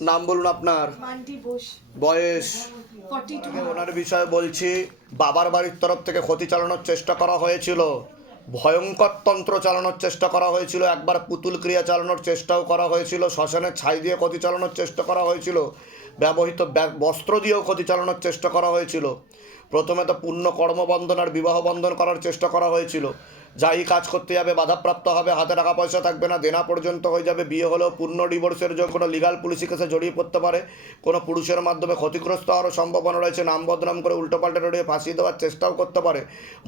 নাম বলুন আপনার, মান্টি বোস, বয়স। 42। ওনার বিষয়ে বলছি, বাবার বাড়ির তরফ থেকে ক্ষতি চালানোর চেষ্টা করা হয়েছিল, ভয়ঙ্কর তন্ত্র চালানোর চেষ্টা করা হয়েছিল, একবার পুতুল ক্রিয়া চালানোর চেষ্টাও করা হয়েছিল, শ্মশানে ছাই দিয়ে ক্ষতি চালানোর চেষ্টা করা হয়েছিল, ব্যবহৃত বস্ত্র দিয়েও ক্ষতি চালানোর চেষ্টা করা হয়েছিল। প্রথমে তো পূর্ণ কর্মবন্ধন আর বিবাহ বন্ধন করার চেষ্টা করা হয়েছিল, যাই কাজ করতে যাবে বাধাপ্রাপ্ত হবে, হাতে টাকা পয়সা থাকবে না, দেনা পর্যন্ত হয়ে যাবে, বিয়ে হলেও পূর্ণ ডিভোর্সের জন্য কোনো লিগাল পুলিশি কেসে জড়িয়ে পড়তে পারে, কোনো পুরুষের মাধ্যমে ক্ষতিগ্রস্ত হওয়ারও সম্ভাবনা রয়েছে, নাম বদনাম করে উল্টোপাল্টা রড়িয়ে ফাঁসিয়ে দেওয়ার চেষ্টাও করতে পারে,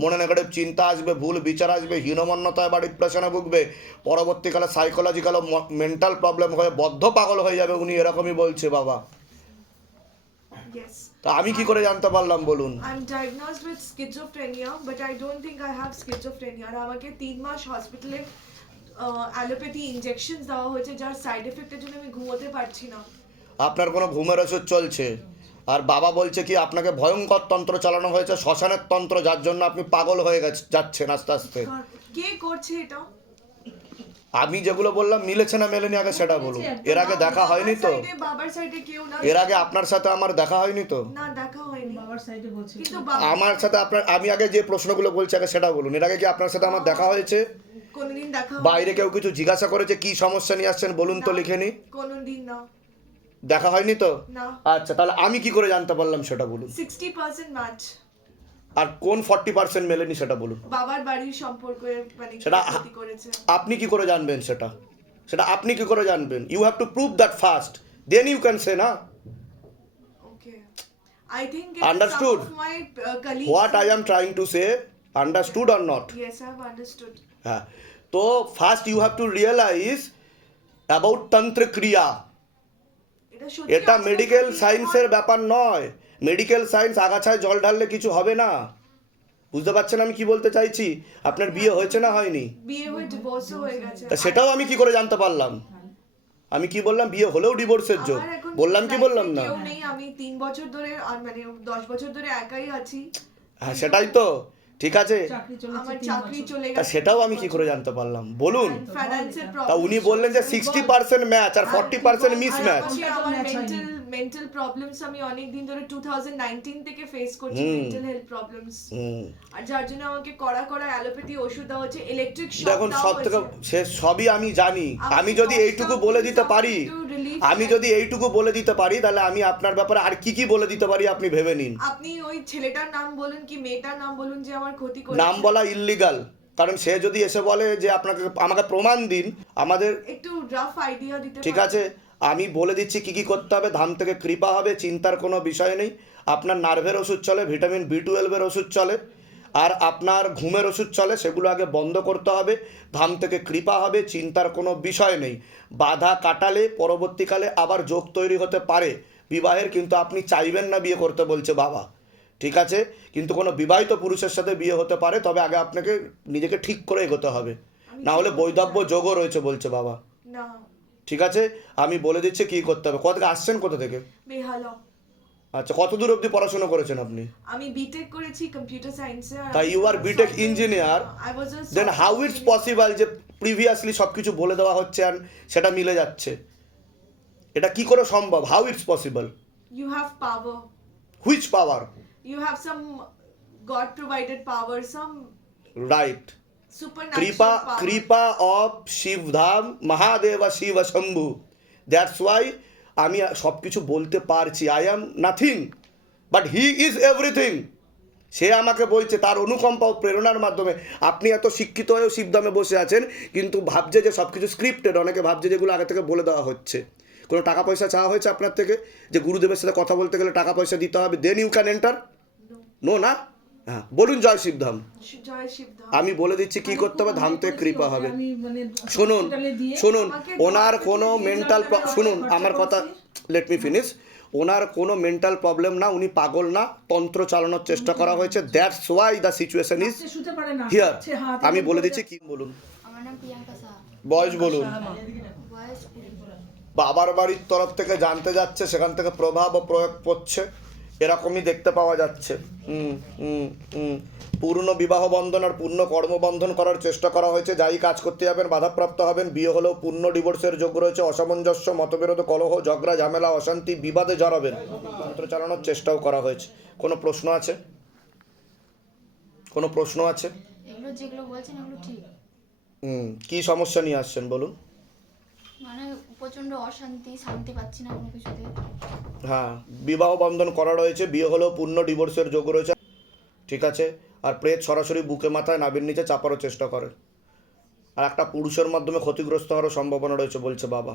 মনে নেগেটিভ চিন্তা আসবে, ভুল বিচার আসবে, হীনমন্যতায় বা ডিপ্রেশনে ভুগবে, পরবর্তীকালে সাইকোলজিক্যাল ও মেন্টাল প্রবলেম হয়ে বদ্ধ পাগল হয়ে যাবে, উনি এরকমই বলছে বাবা। Yes. তা আমি কি করে জানতে পারলাম বলুন? I'm diagnosed with schizophrenia, but I don't think I have schizophrenia. আর আমাকে 3 মাস হসপিটালে অ্যালোপ্যাথি ইনজেকশনস দেওয়া হয়েছে, যার সাইড এফেক্টের জন্য আমি ঘুমোতে পারছি না। আপনার কোনো ঘুমের ওষুধ চলছে, আর বাবা বলছে কি আপনাকে ভয়ঙ্কর তন্ত্র চালানো হয়েছে, শ্মশানের তন্ত্র, যার জন্য আপনি পাগল হয়ে যাচ্ছেন আস্তে আস্তে। কে করছে এটা? আমি যেগুলো বললাম মিলেছে না মেলেনি আগে সেটা বলুন। এর আগে দেখা হয়নি তো? বাবার সাইডে কেউ না। এর আগে আপনার সাথে আমার দেখা হয়নি তো? না, দেখা হয়নি। বাবার সাইডে বলছে কিন্তু আমার সাথে আপনার, আমি আগে যে প্রশ্নগুলো বলছি আগে সেটা বলুন। এর আগে কি আপনার সাথে আমার দেখা হয়েছে? কোনোদিন দেখা বাইরে কেউ কিছু জিজ্ঞাসা করেছে কি সমস্যা নিয়ে আসছেন বলুন তো লিখে নি? কোনোদিন না। দেখা হয়নি তো? না। আচ্ছা, তাহলে আমি কি করে জানতে পারলাম সেটা বলুন। 60% ম্যাচ। আর কোন 40% মেলেনি সেটা বলুন। বাবার বাড়ির সম্পর্কে মানে সেটা ক্ষতি করেছে। আপনি কি করে জানবেন সেটা? সেটা আপনি কি করে জানবেন? You have to prove that first, then you can say না। Okay. I think Understood. some of my colleagues. What I am trying to say, understood or not? Yes, I have understood. হ্যাঁ, তো first you have to realize about তন্ত্র ক্রিয়া। এটা সত্যি এটা আসলে medical সত্যি সায়েন্সের হয়। ব্যাপার নয়। মেডিকেল সায়েন্স আগাছায় জল ঢাললে কিছু হবে না। বুঝতে পারছেন আমি কি বলতে চাইছি? আপনার বিয়ে হয়েছে না হয়নি? বিয়ে হয়ে ডিভোর্সও হয়ে গেছে। তা সেটাও আমি কি করে জানতে পারলাম? আমি কি বললাম? বিয়ে হলেও ডিভোর্সের যোগ আমার এখন বললাম কি life এ বললাম না? কেউ নেই, আমি 3 বছর ধরে মানে 10 বছর ধরে একাই আছি। হ্যাঁ, সেটাই তো ঠিক আছে। চাকরি চলেছে আমার 3 চাকরি বছর। চলে তা গেছে। সেটাও আমি কি করে জানতে পারলাম বলুন? ফাইন্যান্সের তা প্রবলেম। উনি বললেন যে 60% ম্যাচ আর 40% মিস ম্যাচ। আমার match হয়নি। মেন্টাল প্রবলেমস আমি অনেক দিন ধরে 2019 থেকে ফেস করছি, মেন্টাল হেলথ প্রবলেমস। আর যার জন্য আমাকে কড়া কড়া অ্যালোপ্যাথি ওষুধ দেওয়া হচ্ছে, ইলেকট্রিক শক দেখুন, দেওয়া সব থেকে হচ্ছে। সে সবই আমি জানি। আমাকে আমি যদি কষ্ট এইটুকু বলে দিতে please পারি, একটু relief আমি দেন। যদি এইটুকু বলে দিতে পারি, তাহলে আমি আপনার ব্যাপারে আর কি কি বলে দিতে পারি আপনি ভেবে নিন। আপনি ওই ছেলেটার নাম বলুন কি মেয়েটার নাম বলুন যে আমার ক্ষতি করেছে। নাম বলা ইল্লিগাল, কারণ সে যদি এসে বলে যে আপনাকে আমাকে প্রমাণ দিন, আমাদের একটু রাফ আইডিয়া দিতে ঠিক পারেন? আছে, আমি বলে দিচ্ছি কি কি করতে হবে। ধাম থেকে কৃপা হবে, চিন্তার কোনো বিষয় নেই। আপনার নার্ভের ওষুধ চলে, ভিটামিন B12 ওষুধ চলে, আর আপনার ঘুমের ওষুধ চলে, সেগুলো আগে বন্ধ করতে হবে। ধাম থেকে কৃপা হবে, চিন্তার কোনো বিষয় নেই। বাধা কাটালে পরবর্তীকালে আবার যোগ তৈরি হতে পারে বিবাহের, কিন্তু আপনি চাইবেন না বিয়ে করতে বলছে বাবা, ঠিক আছে? কিন্তু কোনো বিবাহিত পুরুষের সাথে বিয়ে হতে পারে, তবে আগে আপনাকে নিজেকে ঠিক করে এগোতে হবে, না হলে বৈধব্য যোগও রয়েছে বলছে বাবা। না। ঠিক আছে, আমি বলে দিচ্ছি কি করতে হবে। কোথা থেকে আসছেন, কোথা থেকে? বেহালা। আচ্ছা, কত দূর অবধি পড়াশোনা করেছেন আপনি? আমি বিটেক করেছি কম্পিউটার সায়েন্সে। তাই you are BTech engineer, then how it's possible যে প্রিভিয়াসলি সব কিছু বলে দেওয়া হচ্ছে আর সেটা মিলে যাচ্ছে? এটা কি করে সম্ভব? How it's possible? You have power. Which power? You have some God provided power, some right, supernatural কৃপা power. কৃপা of Shivdham Mahadev Shiva Shambhu. That's why আমি সব কিছু বলতে পারছি। I am nothing but he is everything. সে আমাকে বলছে তার অনুকম্পা ও প্রেরণার মাধ্যমে। আপনি এত শিক্ষিত হয়েও শিবধামে বসে আছেন, কিন্তু ভাবছে যে সব কিছু স্ক্রিপ্টেড। অনেকে ভাবছে যেগুলো আগে থেকে বলে দেওয়া হচ্ছে। কোনো টাকা পয়সা চাওয়া হয়েছে আপনার থেকে যে গুরুদেবের সাথে কথা বলতে গেলে টাকা পয়সা দিতে হবে, then you can enter? No না? হ্যাঁ, বলুন জয় শিবধাম। জয় শিবধাম। আমি বলে দিচ্ছি কি করতে হবে, ধাম থেকে কৃপা হবে। আমি মানে শুনুন hospital-এ দিয়ে শুনুন, আমাকে ওনার hospital-এ কোনো দিয়ে মেন্টাল খরচা শুনুন খরচা আমার কথা, করেছি। Let me finish. ওনার কোনো মেন্টাল প্রবলেম না, উনি পাগল না, তন্ত্র চালানোর চেষ্টা করা হয়েছে। That's why the situation is রাত্রে শুতে পারে না, হিয়ার। কাঁপছে হাত, আমি এরকম বলে করে দিচ্ছি কি বলুন। আমার নাম প্রিয়াঙ্কা সাহা। বয়স বলুন। বয়স 20। বাবার বাড়ির তরফ থেকে জানতে যাচ্ছে, সেখান থেকে প্রভাব ও প্রয়োগ পড়ছে, এরকমই দেখতে পাওয়া যাচ্ছে। পূর্ণ বিবাহ বন্ধন আর পূর্ণ কর্মবন্ধন করার চেষ্টা করা হয়েছে, যাই কাজ করতে যাবেন বাধাপ্রাপ্ত হবেন, বিয়ে হলেও পূর্ণ ডিভোর্সের যোগ রয়েছে, অসামঞ্জস্য, মতবিরোধ, কলহ, ঝগড়া, ঝামেলা, অশান্তি, বিবাদে জড়াবেন, তন্ত্র চালানোর চেষ্টাও করা হয়েছে। কোনো প্রশ্ন আছে? কোনো প্রশ্ন আছে? এগুলো যেগুলো বলছেন এগুলো ঠিক, কি সমস্যা নিয়ে আসছেন বলুন? মানে প্রচন্ড অশান্তি, শান্তি পাচ্ছি না কোনো কিছুতে। হ্যাঁ, বিবাহ বন্ধন করা রয়েছে, বিয়ে হলেও পূর্ণ ডিভোর্সের যোগ রয়েছে, ঠিক আছে। আর প্রেত সরাসরি বুকে মাথায় নাভির নিচে চাপারও চেষ্টা করে, আর একটা পুরুষের মাধ্যমে ক্ষতিগ্রস্ত হওয়ার সম্ভাবনা রয়েছে বলছে বাবা।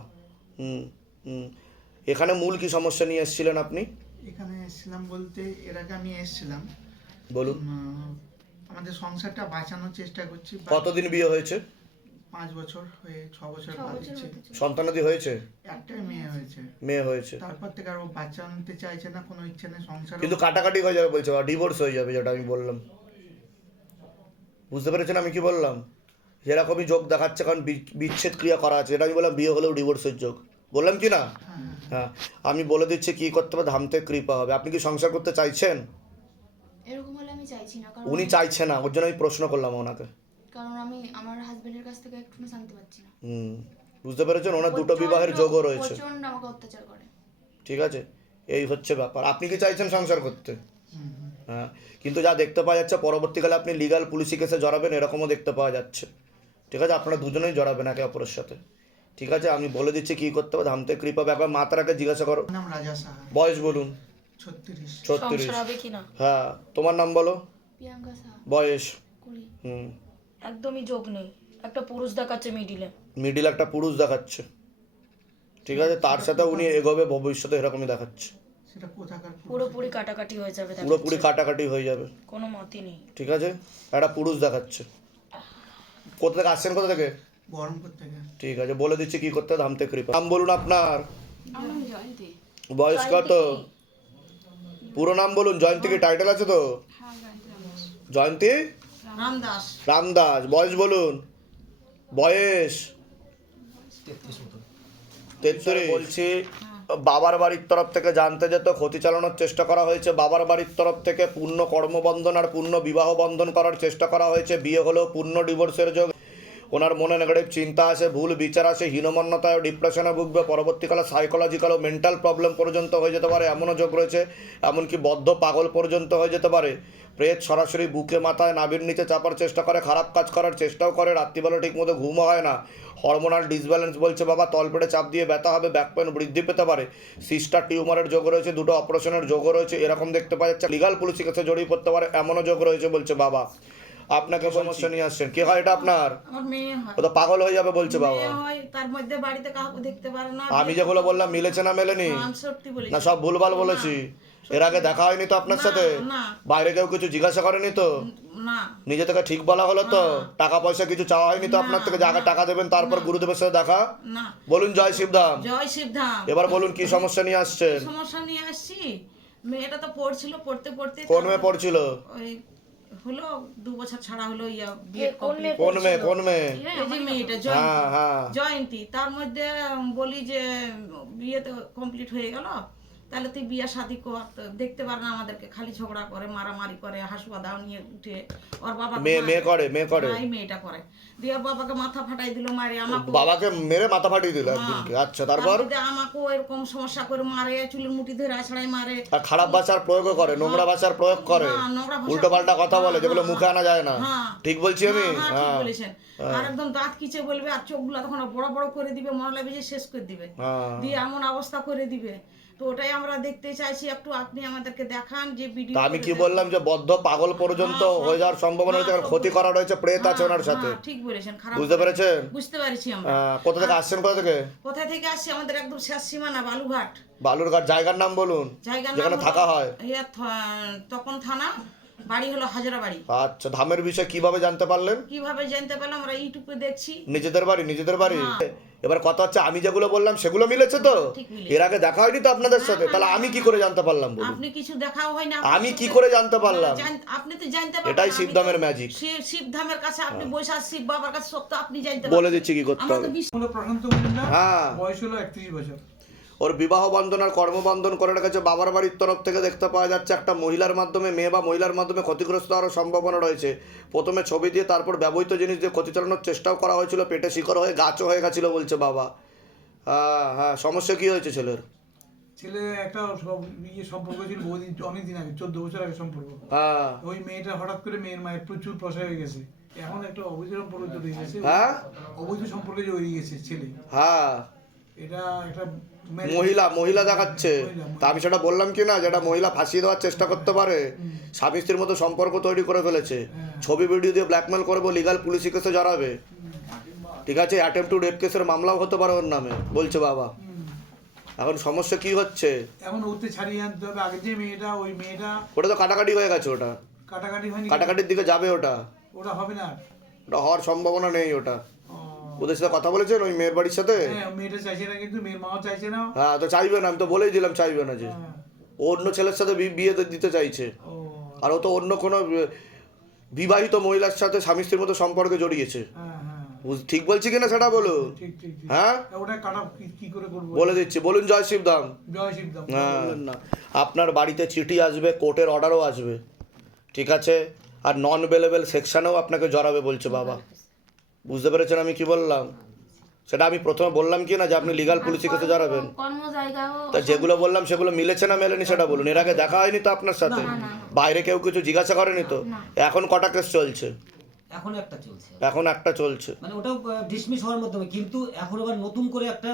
এখানে মূল কি সমস্যা নিয়ে এসেছিলেন আপনি? এখানে এসেছিলাম বলতে এর আগে আমি এসেছিলাম, বলুন। আমাদের সংসারটা বাঁচানোর চেষ্টা করছি। কতদিন বিয়ে হয়েছে? 5 বছর হয়ে 6 বছর 6 পা বছর দিচ্ছে। হতে চলছে। সন্তানাদি হয়েছে? একটাই মেয়ে হয়েছে, মেয়ে হয়েছে, তারপর থেকে আর ও বাচ্চা নিতে চাইছে না, কোনো ইচ্ছে নেই সংসার। কিন্তু কাটাকাটি হয়ে যাবে বলছে, ডিভোর্স হয়ে যাবে, যেটা আমি বললাম। বুঝতে পেরেছেন আমি কি বললাম? যেরকমই যোগ দেখাচ্ছে, কারণ বিচ্ছেদ ক্রিয়া করা আছে, এটা আমি বললাম বিয়ে হলেও ডিভোর্সের যোগ, বললাম কি না? হ্যাঁ, আমি বলে দিচ্ছি কি করতে হবে, ধামতে কৃপা হবে। আপনি কি সংসার করতে চাইছেন? এরকম হলে আমি চাইছি না, কারণ উনি চাইছে না, ওর জন্য আমি প্রশ্ন করলাম ওনাকে। কারণ আমি আমার হাজবেন্ডের কাছ থেকে একটু শান্তি পাচ্ছি না। বুঝতে পেরেছেন? ওনার দুটো বিবাহের যোগও রয়েছে, প্রচন্ড আমাকে অত্যাচার করে। ঠিক আছে, এই হচ্ছে ব্যাপার। আপনি কি চাইছেন সংসার করতে? হ্যাঁ, কিন্তু যা দেখতে পাওয়া যাচ্ছে পরবর্তীকালে আপনি লিগাল পুলিশি কেসে জড়াবেন, এরকমও দেখতে পাওয়া যাচ্ছে, ঠিক আছে। আপনারা দুজনেই জড়াবেন একে অপরের সাথে, ঠিক আছে। আমি বলে দিচ্ছি কি করতে হবে, ধামতে কৃপা। একবার মাতারাকে জিজ্ঞাসা করো। নাম রাজা সাহা, বয়স বলুন? 36। 36। হ্যাঁ, তোমার নাম বলো? প্রিয়াঙ্কা সাহা, বয়স? 20। একদমই যোগ নেই, একটা পুরুষ দেখাচ্ছে মিডিলে। মিডিল একটা পুরুষ দেখাচ্ছে, ঠিক আছে। তার সাথে উনি এগোবে ভবিষ্যতে, এরকমই দেখাচ্ছে। সেটা কোথাকার পুরুষ? পুরোপুরি কাটাকাটি হয়ে যাবে, দেখাচ্ছে। পুরোপুরি কাটাকাটি হয়ে যাবে, কোনো মতই নেই। ঠিক আছে। একটা পুরুষ দেখাচ্ছে। কোথা থেকে আসছেন, কোথা থেকে? বহরমপুর থেকে। ঠিক আছে, বলে দিচ্ছি কি করতে হবে, ধামতে কৃপা। নাম বলুন আপনার? আমার নাম জয়ন্তী। বয়স কত? পুরো নাম বলুন। জয়ন্তী কি টাইটেল আছে তো? জয়ন্তী রামদাস। রামদাস। বয়স বলুন? বয়স 33। বলছি, বাবার বাড়ির তরফ থেকে জানতে যেত, ক্ষতি চালানোর চেষ্টা করা হয়েছে, বাবার বাড়ির তরফ থেকে পূর্ণ কর্মবন্ধন আর পূর্ণ বিবাহ বন্ধন করার চেষ্টা করা হয়েছে, বিয়ে হলেও পূর্ণ ডিভোর্সের যোগ। ওনার মনে নেগেটিভ চিন্তা আসে, ভুল বিচার আসে, হীনমন্যতায় ও ডিপ্রেশনে ভুগবে, পরবর্তীকালে সাইকোলজিক্যাল ও মেন্টাল প্রবলেম পর্যন্ত হয়ে যেতে পারে, এমনও যোগ রয়েছে, এমনকি বদ্ধ পাগল পর্যন্ত হয়ে যেতে পারে। প্রেত সরাসরি বুকে মাথায় নাভির নিচে চাপার চেষ্টা করে, খারাপ কাজ করার চেষ্টাও করে, রাত্রিবেলা ঠিকমতো ঘুমও হয় না, হরমোনাল ডিসব্যালেন্স বলছে বাবা, তলপেটে চাপ দিয়ে ব্যথা হবে, ব্যাক পেন বৃদ্ধি পেতে পারে, সিস্টার টিউমারের যোগ রয়েছে, দুটো অপারেশনের যোগ রয়েছে, এরকম দেখতে পাওয়া যাচ্ছে। লিগাল পুলিশি কেসে জড়িয়ে পড়তে পারে, এমনও যোগ রয়েছে বলছে বাবা। আপনাকে সমস্যা নিয়ে আসছেন, কি হয় এটা আপনার? আমার মেয়ে হয়। ও তো পাগল হয়ে যাবে বলছে বাবা। মেয়ে হয়, তার মধ্যে বাড়িতে কাউকে দেখতে পারে না। আমি যেগুলো বললাম মিলেছে না মেলেনি? আমি সত্যি বলেছি। না সব ভুলভাল বলেছি? এর আগে দেখা হয়নি তো আপনার না, সাথে? না। বাইরে কেউ কিছু জিজ্ঞাসা করেনি তো? না, নিজে থেকে ঠিক বলা হলো তো? টাকা পয়সা কিছু চাওয়া হয়নি তো আপনার থেকে, যে আগে টাকা দেবেন তারপর গুরুদেবের সাথে দেখা? না। বলুন জয় শিবধাম। জয় শিবধাম। এবার বলুন কি সমস্যা নিয়ে আসছেন? সমস্যা নিয়ে আসছি, মেয়েটা তো পড়ছিল, পড়তে পড়তে কোন মেয়ে পড়ছিল? ওই হলো 2 বছর ছাড়া হলো বিয়ে কমপ্লিট। কোন মেয়ে? কোন মেয়ে? এই যে মেয়েটা হ্যাঁ জয়ন্তী, হ্যাঁ। জয়ন্তী। তার মধ্যে বলি যে বিয়ে তো কমপ্লিট হয়ে গেল, তাহলে তুই বিয়ে শাদি কর। তো দেখতে পারে না আমাদেরকে, খালি ঝগড়া করে, মারামারি করে, হাসপাতাল নিয়ে উঠে ওর বাবা মেয়ে করে? মেয়েটা করে দিয়ে ওর বাবাকে মাথা ফাটাই দিল, মারে আমাকে, বাবাকে মেরে মাথা ফাটিয়ে দিল একদিনকে। আচ্ছা, তারপর? আমাকে এরকম সমস্যা করে মারে, চুলের মুঠি ধরে আছড়াই মারে, আর খারাপ ভাষার প্রয়োগও করে, নোংরা ভাষার প্রয়োগ করে, না, নোংরা ভাষা- উল্টো পাল্টা কথা বলে, যেগুলো মুখে আনা যায় না। হ্যাঁ। ঠিক বলছি আমি? হ্যাঁ, ঠিক হ্যাঁ বলেছেন। আর একদম দাঁত কিচে বলবে, আর চোখগুলো তখন বড় বড় করে দিবে, মনে লাগবে যে শেষ করে দিবে, হ্যাঁ। দিয়ে এমন অবস্থা করে দিবে। তো ওটাই আমরা দেখতে চাইছি, একটু আপনি আমাদেরকে দেখান যে ভিডিও। তা আমি কি বললাম যে বদ্ধ পাগল পর্যন্ত হয়ে যাওয়ার সম্ভাবনা রয়েছে, কারণ ক্ষতি করা রয়েছে, প্রেত আছে ওনার সাথে। ঠিক বলেছেন, খারাপ বুঝতে পেরেছেন? বুঝতে পারছি আমরা। কোথা থেকে আসছেন, কোথা থেকে? কোথা থেকে আসছি? আমাদের একদম শেষ সীমানা বালুঘাট। বালুরঘাট। জায়গার নাম বলুন, জায়গার যেখানে নাম থাকা হয়। তখন থানা, বাড়ি হলো হাজারাবাড়ি। আচ্ছা, ধামের বিষয় কিভাবে জানতে পারলেন? কিভাবে জানতে পারলাম? আমরা ইউটিউবে দেখছি। নিজেদের বাড়ি? হ্যাঁ। এবার কথা হচ্ছে, আমি যেগুলো বললাম সেগুলো মিলেছে তো? ঠিক মিলেছে। এর আগে দেখা হয়নি তো আপনাদের সাথে, তাহলে আমি কি করে জানতে পারলাম বলুন? আপনি কিছু দেখাও হয় না, আমি কি করে জানতে পারলাম? আপনি তো জানতে পারবেন। এটাই শিবধামের ম্যাজিক। শিবধামের কাছে আপনি বসে আছেন, শিব বাবার কাছে সব তো আপনি জানতে বলে দিচ্ছি কি করতে আমাদের হবে। হলো প্রশান্ত মজুমদার, হ্যাঁ। বয়স হলো 31 বছর। ওর বিবাহ বন্ধন আর কর্মবন্ধন করে রেখেছে বাবার বাড়ির তরফ থেকে। দেখতে পাওয়া যাচ্ছে একটা মহিলার মাধ্যমে, মেয়ে বা মহিলার মাধ্যমে ক্ষতিগ্রস্ত হওয়ার সম্ভাবনা রয়েছে। প্রথমে ছবি দিয়ে তারপর ব্যবহৃত জিনিস দিয়ে ক্ষতি চালানোর চেষ্টাও করা হয়েছিল, পেটে শিকড় হয়ে গাছও হয়ে গেছিলো বলছে বাবা। হ্যাঁ হ্যাঁ, সমস্যা কী হয়েছে ছেলের? ছেলে একটা সম্পর্ক ছিল বহুদিন, অনেকদিন আগে, 14 বছর আগে সম্পর্ক। হ্যাঁ ওই মেয়েটা হঠাৎ করে মেয়ের মায়ের প্রচুর পয়সা হয়ে গেছে, এখন একটা অবৈধ সম্পর্ক তৈরি হয়ে গেছে। হ্যাঁ অবৈধ সম্পর্কে যে হয়ে গেছে ছেলে, হ্যাঁ, এটা একটা মহিলা দেখাচ্ছে। তা আমি সেটা বললাম কি না, যেটা মহিলা ফাঁসিয়ে দেওয়ার চেষ্টা করতে পারে, স্বামী স্ত্রীর মতো সম্পর্ক তৈরি করে ফেলেছে, ছবি ভিডিও দিয়ে ব্ল্যাকমেল করবো, লিগাল পুলিশি কেসে জড়াবে, ঠিক আছে, অ্যাটেম্প টু রেপ কেসের মামলাও হতে পারে ওর নামে বলছে বাবা। এখন সমস্যা কি হচ্ছে? এখন ওতে ছাড়িয়ে আনতে হবে। আগে যে মেয়েটা, ওই মেয়েটা ওটা তো কাটাকাটি হয়ে গেছে, ওটা কাটাকাটি হয়নি, কাটাকাটির দিকে যাবে, ওটা ওটা হবে না। ওটা হওয়ার সম্ভাবনা নেই। ওটা ও, ওদের সাথে কথা বলেছেন ওই মেয়ের বাড়ির সাথে? হ্যাঁ, মেয়েটা চাইছে না, কিন্তু মেয়ের মাও চাইছে না। হ্যাঁ, তো চাইবে না, আমি তো বলেই দিলাম চাইবে না, যে হ্যাঁ, ও অন্য ছেলের সাথে বিয়ে দিতে চাইছে। ও, আর ও তো অন্য কোনো বিবাহিত মহিলার সাথে স্বামী স্ত্রীর মতো সম্পর্কে জড়িয়েছে। হ্যাঁ হ্যাঁ, ঠিক বলছি কিনা সেটা বলুন। ঠিক ঠিক ঠিক। হ্যাঁ, ওটা কাটা কি করে করবো? বলে দিচ্ছি, বলুন জয় শিবধাম। জয় শিবদাম। হ্যাঁ, না, আপনার বাড়িতে চিঠি আসবে, কোর্টের অর্ডারও আসবে, ঠিক আছে, আর নন বেলেবেল সেকশনেও আপনাকে জড়াবে বলছে বাবা। বুঝতে পেরেছেন আমি কি বললাম? সেটা আমি প্রথমে বললাম কি না, যে আপনি লিগাল পুলিশি কেসে জড়াবেন। কর্ম জায়গাও তা যেগুলো বললাম সেগুলো মিলেছে না মেলেনি সেটা বলুন। এর আগে দেখা হয়নি তো আপনার সাথে? বাইরে কেউ কিছু জিজ্ঞাসা করেনি তো? এখন কটা কেস চলছে? এখন একটা চলছে, এখন একটা চলছে। মানে ওটাও ডিসমিস হওয়ার মাধ্যমে, কিন্তু এখন আবার নতুন করে একটা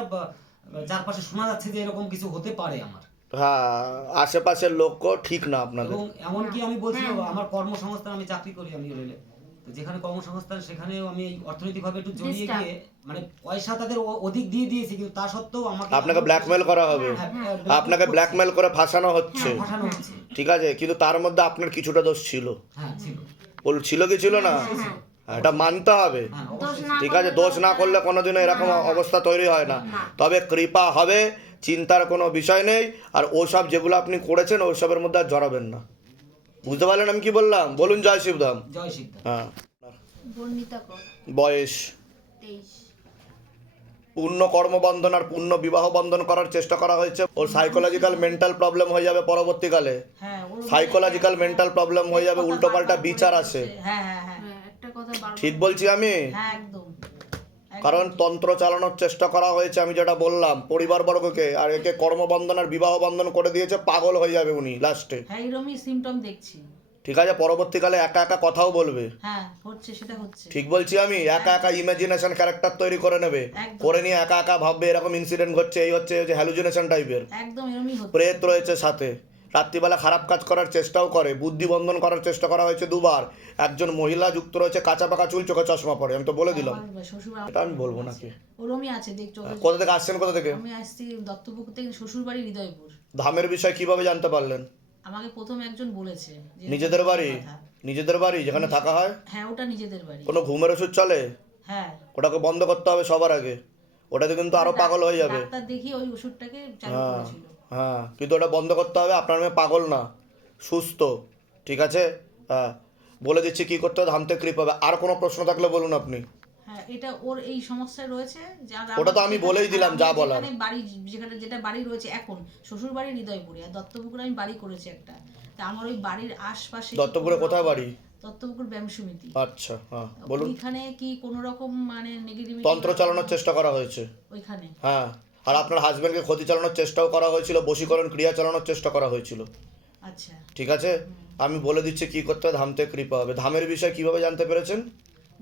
চারপাশে শোনা যাচ্ছে যে এরকম কিছু হতে পারে আমার। হ্যাঁ, আশেপাশের লোকও ঠিক না আপনাদের। এবং এমনকি আমি বলছি আমার কর্মসংস্থান, আমি চাকরি করি আমি রেলে, তো যেখানে কর্মসংস্থান সেখানেও আমি অর্থনৈতিকভাবে একটু জড়িয়ে গিয়ে, মানে পয়সা তাদের অধিক দিয়ে দিয়েছি, কিন্তু তা সত্ত্বেও আমাকে আপনাকে ব্ল্যাকমেল করা হবে, আপনাকে ব্ল্যাকমেল করে ফাঁসানো হচ্ছে, ফাঁসানো হচ্ছে। ঠিক আছে, কিন্তু তার মধ্যে আপনার কিছুটা দোষ ছিল। হ্যাঁ ছিল, ছিল কি ছিল না? এটা মানতে হবে, হ্যাঁ দোষ অবশ্যই। না ঠিক আছে। দোষ না করলে কোনোদিনও এরকম অবস্থা তৈরি হয় না। তবে কৃপা হবে, চিন্তার কোনো বিষয় নেই। আর ওসব যেগুলো আপনি করেছেন ওসবের মধ্যে আর জড়াবেন না। বুঝতে পারলেন আমি কি বললাম? বলুন জয় শিবধাম। জয় সিদ্ধা। হ্যাঁ, বর্ণিতা কর বয়স 23 পূর্ণ কর্মবন্ধন আর পূর্ণ বিবাহ বন্ধন করার চেষ্টা করা হয়েছে। ওর সাইকোলজিক্যাল মেন্টাল প্রবলেম হয়ে যাবে পরবর্তীকালে, হ্যাঁ সাইকোলজিক্যাল মেন্টাল প্রবলেম হয়ে যাবে, উল্টোপাল্টা বিচার আসে। হ্যাঁ হ্যাঁ হ্যাঁ হ্যাঁ, একটা কথা বারবার ঠিক বলছি আমি? হ্যাঁ একদম। কারণ তন্ত্র চালানোর চেষ্টা করা হয়েছে, আমি যেটা বললাম, পরিবারবর্গকে, আর একে কর্মবন্ধন আর বিবাহ বন্ধন করে দিয়েছে। পাগল হয়ে যাবে উনি লাস্টে, হ্যাঁ এরকমই সিমটম দেখছি। ঠিক আছে। পরবর্তীকালে একা একা কথাও বলবে, হ্যাঁ হচ্ছে, সেটা হচ্ছে। ঠিক বলছি আমি। একা একা ইমাজিনেশন ক্যারেক্টার তৈরি করে নেবে, একদম। করে নিয়ে একা একা ভাববে এরকম ইনসিডেন্ট ঘটছে, এই হচ্ছে, যে হ্যালুজিনেশন টাইপের। একদম এরকমই হচ্ছে। প্রেত রয়েছে সাথে, রাত্রিবেলা খারাপ কাজ করার চেষ্টাও করে, বুদ্ধি বন্ধন করার চেষ্টা করা হয়েছে 2 বার। একজন মহিলা যুক্ত রয়েছে, কাঁচা পাকা চুল, চোখে চশমা পরে, আমি তো বলে দিলাম। আমার শ্বশুর এটা আমি বলবো নাকি? ওরমই আছে, দেখ চোখে। কোথা থেকে আসছেন, কোথা থেকে? আমি আসছি দত্তপুকুর থেকে, শ্বশুর বাড়ি হৃদয়পুর। ধামের বিষয় কিভাবে জানতে পারলেন? আমাকে প্রথম একজন বলেছে যে নিজেদের বাড়ি? কথা। নিজেদের বাড়ি যেখানে থাকা হয়? হ্যাঁ ওটা নিজেদের বাড়ি। কোনো ঘুমের ওষুধ চলে? হ্যাঁ ওটাকে বন্ধ করতে হবে সবার আগে, ওটাতে কিন্তু আরো পাগল হয়ে যাবে। ডাক্তার দেখি ওই ওষুধটাকে চালু হ্যাঁ করেছিল। হ্যাঁ, কিন্তু ওটা বন্ধ করতে হবে। আপনার মেয়ে পাগল না, সুস্থ, ঠিক আছে। হ্যাঁ, বলে দিচ্ছি কি করতে হবে, ধামতে কৃপ হবে। আর কোনো প্রশ্ন থাকলে বলুন আপনি। হ্যাঁ এটা ওর এই সমস্যায় রয়েছে। ওটা তো আমি বলেই দিলাম যা বলার। বাড়ি যেখানে যেটা বাড়ি রয়েছে এখন, শ্বশুর বাড়ি হৃদয়পুরে, আর দত্তপুকুরে আমি বাড়ি করেছি একটা। তা আমার ওই বাড়ির আশপাশে দত্তপুরে কোথায় বাড়ি? দত্তপুকুর ব্যায়াম সমিতি। আচ্ছা, হ্যাঁ বলুন। ওইখানে কি কোনো রকম মানে নেগেটিভ তন্ত্র চালানোর চেষ্টা করা হয়েছে, ওইখানে? হ্যাঁ। আর আপনার হাজবেন্ডকে ক্ষতি চালানোর চেষ্টাও করা হয়েছিল, বশীকরণ ক্রিয়া চালানোর চেষ্টা করা হয়েছিল, আচ্ছা ঠিক আছে। আমি বলে দিচ্ছি কি করতে হবে, ধামতে কৃপা হবে। ধামের বিষয় কিভাবে জানতে পেরেছেন?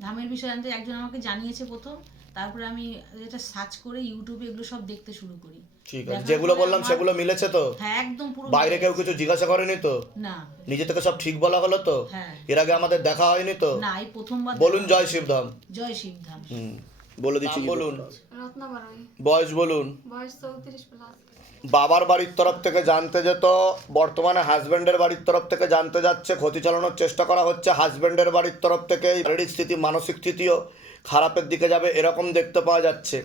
ধামের বিষয়ে জানতে একজন আমাকে জানিয়েছে প্রথম, তারপরে আমি এটা সার্চ করে ইউটিউবে এগুলো সব দেখতে শুরু করি। ঠিক আছে, দেখার যেগুলো পরে বললাম আমার- সেগুলো মিলেছে তো? হ্যাঁ একদম পুরো বাইরে কেউ কিছু জিজ্ঞাসা করেনি তো? না নিজে থেকে সব ঠিক বলা হলো তো? হ্যাঁ। এর আগে আমাদের দেখা হয়নি তো? না এই প্রথমবার। বলুন জয় শিবধাম। জয় শিবধাম। বলে দিচ্ছি, বলুন রত্না বারোই বয়স বলুন। বয়স 34+। বাবার বাড়ির তরফ থেকে জানতে যেত, বর্তমানে হাজব্যান্ডের বাড়ির তরফ থেকে জানতে যাচ্ছে, ক্ষতি চালানোর চেষ্টা করা হচ্ছে হাজব্যান্ডের বাড়ির তরফ থেকে। শারীরিক স্থিতি, মানসিক স্থিতিও খারাপের দিকে যাবে এরকম দেখতে পাওয়া যাচ্ছে।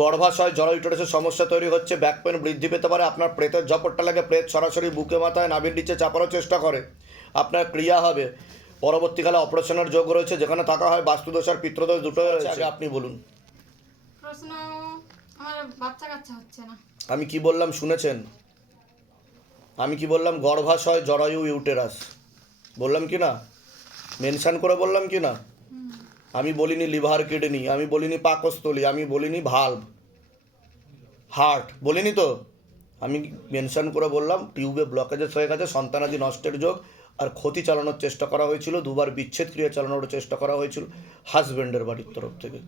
গর্ভাশয়, জরায়ুটের সমস্যা তৈরি হচ্ছে, ব্যাক পেন বৃদ্ধি পেতে পারে। আপনার প্রেতের ঝপটটা লাগে, প্রেত সরাসরি বুকে মাথায় নাভির নিচে চাপানোর চেষ্টা করে। আপনার ক্রিয়া হবে, পরবর্তীকালে অপারেশনের যোগ রয়েছে। যেখানে থাকা হয় বাস্তুদোষ আর পিতৃদোষ দুটো রয়েছে। আগে আপনি বলুন। প্রশ্ন আমার বাচ্চা কাচ্চা হচ্ছে না। আমি কি বললাম শুনেছেন? আমি কি বললাম? গর্ভাশয় জরায়ু ইউটেরাস বললাম কি না? মেনশন করে বললাম কি না? আমি বলিনি লিভার কিডনি, আমি বলিনি পাকস্থলী, আমি বলিনি ভালভ, হার্ট বলিনি তো। আমি মেনশন করে বললাম টিউবে ব্লকেজেস হয়ে গেছে, সন্তানাদি নষ্টের যোগ, আর ক্ষতি চালানোর চেষ্টা করা হয়েছিল, দুবার বিচ্ছেদ ক্রিয়া চালানোর চেষ্টা করা হয়েছিল হাজব্যান্ডের বাড়ির তরফ থেকে।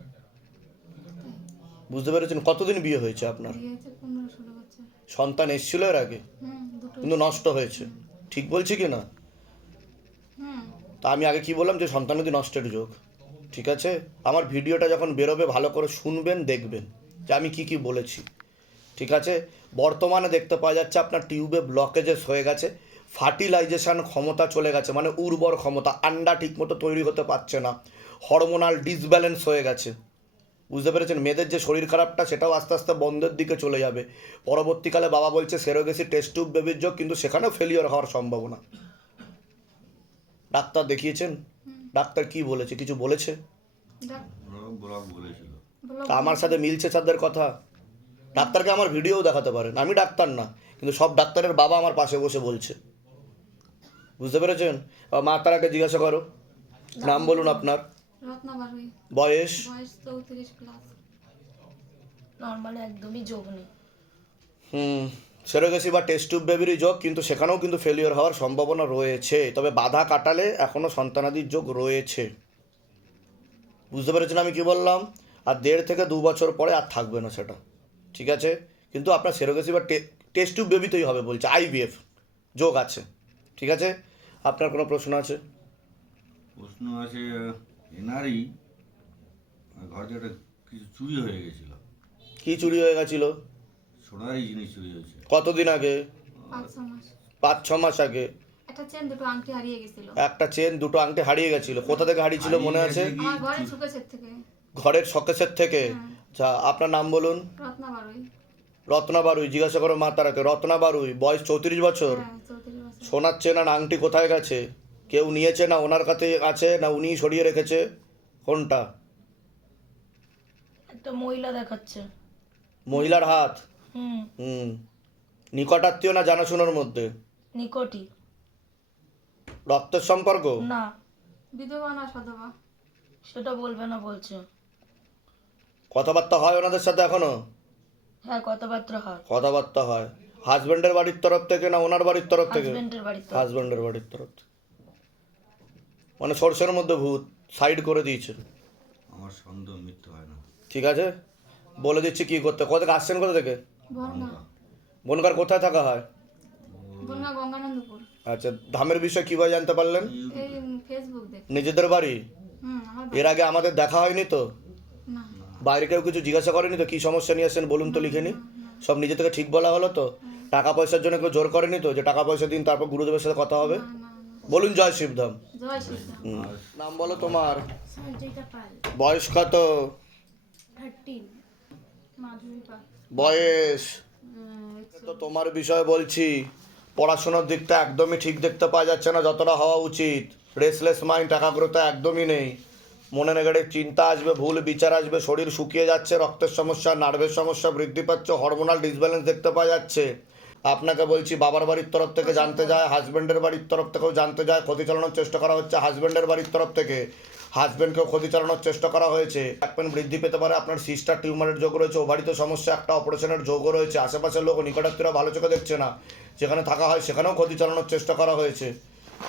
বুঝতে পেরেছেন? কতদিন বিয়ে হয়েছে আপনার? বিয়ে হয়েছে 15-16 বছর। সন্তান এসেছিল এর আগে, দুটো। কিন্তু নষ্ট হয়েছে, ঠিক বলছি কি না? হুম। তা আমি আগে কি বললাম? যে সন্তানাদি নষ্টের যোগ। ঠিক আছে, আমার ভিডিওটা যখন বেরোবে ভালো করে শুনবেন, দেখবেন যে আমি কি কি বলেছি। ঠিক আছে, বর্তমানে দেখতে পাওয়া যাচ্ছে আপনার টিউবে ব্লকেজেস হয়ে গেছে, ফার্টিলাইজেশন ক্ষমতা চলে গেছে, মানে উর্বর ক্ষমতা, আন্ডা ঠিকমতো তৈরি হতে পারছে না, হরমোনাল ডিসব্যালেন্স হয়ে গেছে। বুঝতে পেরেছেন? মেয়েদের যে শরীর খারাপটা সেটাও আস্তে আস্তে বন্ধের দিকে চলে যাবে। পরবর্তীকালে বাবা বলছে সেরোগেসি টেস্ট টিউব বেবির যোগ, কিন্তু সেখানেও ফেলিওর হওয়ার সম্ভাবনা। ডাক্তার দেখিয়েছেন? ডাক্তার কি বলেছে? কিছু বলেছে? ব্লক বলেছিল। তা আমার সাথে মিলছে স্যারদের কথা? ডাক্তারকে আমার ভিডিও দেখাতে পারেন, আমি ডাক্তার না, কিন্তু সব ডাক্তারের বাবা আমার পাশে বসে বলছে। বুঝতে পেরেছেন? মা তারাকে জিজ্ঞাসা করো, নাম বলুন আপনার, রত্না বারুই। বয়স। বয়স 34+। নর্মালি একদমই যোগ নেই। সেরোগেসি বা টেস্ট টিউব বেবিরই যোগ, কিন্তু সেখানেও কিন্তু ফেলিওর হওয়ার সম্ভাবনা রয়েছে, তবে বাধা কাটালে এখনও সন্তানাদির যোগ রয়েছে। বুঝতে পেরেছেন আমি কি বললাম? আর 1.5 থেকে 2 বছর পরে আর থাকবে না সেটা। ঠিক আছে, কিন্তু আপনার সেরোগেসি বা টেস্ট টিউব বেবিতেই হবে বলছে, আইভিএফ যোগ আছে। ঠিক আছে, আপনার কোনো প্রশ্ন আছে? প্রশ্ন আছে, এনারই ঘর থেকে কিছু চুরি হয়ে গেছিল, কি চুরি হয়ে গেছিল? সোনারই জিনিস চুরি হয়েছে। কতদিন আগে? 5-6 মাস। 5-6 মাস আগে। একটা চেন, দুটো আংটি হারিয়ে গেছিল। একটা চেন, দুটো আংটি হারিয়ে গেছিল। কোথা থেকে হারিয়েছিল মনে আছে? আমার ঘরে সুকেশের থেকে। ঘরের শকেসের থেকে। আচ্ছা, আপনার নাম বলুন। রত্না বারুই। রত্না বারুই। জিজ্ঞাসা করো মা তারাকে। রত্না বারুই, বয়স 34 বছর। হ্যাঁ, 34 বছর। সোনার চেন আর আংটি কোথায় গেছে? কেউ নিয়েছে, না ওনার কাছে আছে, না উনি সরিয়ে রেখেছে? কোনটা? একটা মহিলা দেখাচ্ছে। মহিলার হাত? হুম। হুম। নিকটাত্মীয় না জানাশোনার মধ্যে? নিকটই। রক্তের সম্পর্ক? না, বিধবা না সধবা? সেটা বলবে না বলছে। কথাবার্তা হয় ওনাদের সাথে এখনো? হ্যাঁ, কথাবার্তা হয়। কথাবার্তা হয়। হাজব্যান্ডের বাড়ির তরফ থেকে না ওনার বাড়ির তরফ থেকে? হাজবেন্ডের বাড়িতে। হাজব্যান্ডের বাড়ির তরফ থেকে। মানে সরষের মধ্যে ভূত সাইড করে দিয়েছে। আমার সন্দেহ মৃত্যু হয় না। ঠিক আছে, বলে দিচ্ছি কি করতে। কোথা থেকে আসছেন? কোথা থেকে? বনগা। বনগার কোথায় থাকা হয়? বনগা গঙ্গানন্দপুর। আচ্ছা, ধামের বিষয় কীভাবে জানতে পারলেন? এই ফেসবুক দেখ। নিজেদের বাড়ি? আমার এর আগে আমাদের দেখা হয়নি তো? না। বাইরে কেউ কিছু জিজ্ঞাসা করেনি তো? কী সমস্যা নিয়ে আসছেন বলুন তো, লিখে নি। সব নিজে থেকে ঠিক বলা হলো তো? টাকা পয়সার জন্য কেউ জোর করেনি তো যে টাকা পয়সা দিন তারপর গুরুদেবের সাথে কথা হবে? বলুন জয় শিবধাম। জয় শ্রীরাম। নাম বলো তোমার। সঞ্জয়িতা পাল। বয়স কত? 13। মাধুরী পাল। বয়স? তো তোমার বিষয়ে বলছি, পড়াশোনার দিকটা একদমই ঠিক দেখতে পাওয়া যাচ্ছে না যতটা হওয়া উচিত। রেসলেস মাইন্ড, একাগ্রতা একদমই নেই। মনে নেগেটিভ চিন্তা আসবে, ভুল বিচার আসবে, শরীর শুকিয়ে যাচ্ছে, রক্তের সমস্যা, নার্ভের সমস্যা বৃদ্ধি পাচ্ছে, হরমোনাল ডিসব্যালেন্স দেখতে পাওয়া যাচ্ছে। আপনাকে বলছি বাবার বাড়ির তরফ থেকে জানতে যায়, হাজব্যান্ডের বাড়ির তরফ থেকেও জানতে যায়, ক্ষতি চালানোর চেষ্টা করা হচ্ছে হাজব্যান্ডের বাড়ির তরফ থেকে। হাজব্যান্ডকেও ক্ষতি চালানোর চেষ্টা করা হয়েছে। ব্যাকপেন বৃদ্ধি পেতে পারে, আপনার সিস্টার টিউমারের যোগ রয়েছে, ওভারিতে সমস্যা, একটা অপারেশনের যোগও রয়েছে। আশেপাশের লোক নিকটাত্মীয়রা ভালো চোখে দেখছে না, যেখানে থাকা হয় সেখানেও ক্ষতি চালানোর চেষ্টা করা হয়েছে।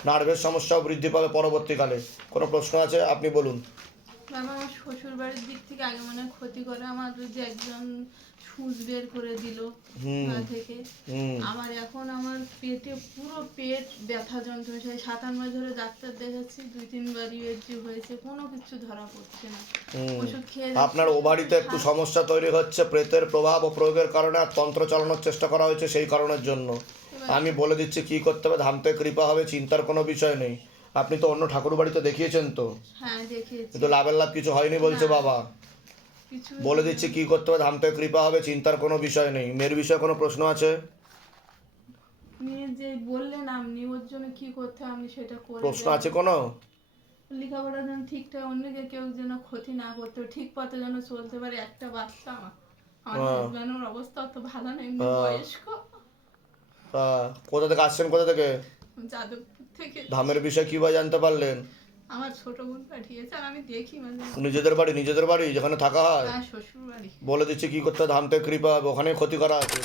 নার্ভের সমস্যাও বৃদ্ধি পাবে পরবর্তীকালে। কোনো প্রশ্ন আছে? আপনি বলুন। আমার শ্বশুর বাড়ির দিক থেকে আগে মনে হয় ক্ষতি করে, আমার যদি একজন সুচ বের করে দিল গা থেকে। আমার এখন আমার পেটে পুরো পেট ব্যথা যন্ত্রণা, সেই 7-8 মাস ধরে ডাক্তার দেখাচ্ছি, 2-3 বার ইউএসজি হয়েছে, কোনো কিছু ধরা পড়ছে না। ওষুধ খেয়ে আপনার ওভারিতে একটু সমস্যা তৈরি হচ্ছে প্রেতের প্রভাব ও প্রয়োগের কারণে, আর তন্ত্র চালানোর চেষ্টা করা হয়েছে সেই কারণের জন্য। আমি বলে দিচ্ছি কি করতে হবে, ধামতে কৃপা হবে, চিন্তার কোনো বিষয় নেই। আপনি তো অন্য ঠাকুর বাড়িতে দেখিয়েছেন তো? হ্যাঁ, দেখিয়েছি, কিন্তু লাভের লাভ কিছু হয়নি বলছে বাবা। কিছু বলে দিচ্ছি কি করতে হবে, ধামতে কৃপা হবে, চিন্তার কোনো বিষয় নেই। মেয়ের বিষয়ে কোনো প্রশ্ন আছে? নিয়ে যে বললেন আপনি, ওর জন্য কি করতে হয় আমি সেটা করে প্রশ্ন দেব। আছে কোনো? লেখাপড়া যেন ঠিকঠাক, অন্যকে কেউ যেন ক্ষতি না করতে, ঠিক পথে যেন চলতে পারে। একটা বাচ্চা আমার, আমার হাজব্যান্ডের অবস্থা অত ভালো না, এমনি বয়স্ক। কোথা থেকে আসছেন, কোথা থেকে? যাদবপুর থেকে। ধামের বিষয়ে কীভাবে জানতে পারলেন? আমার ছোট বোন পাঠিয়েছে, আর আমি দেখি মানে। নিজেদের বাড়ি যেখানে থাকা হয়? হ্যাঁ, শ্বশুর বাড়ি। বলে দিচ্ছি কি করতে হয়, ধাম থেকে কৃপা হবে, ওখানেই ক্ষতি করা আছে।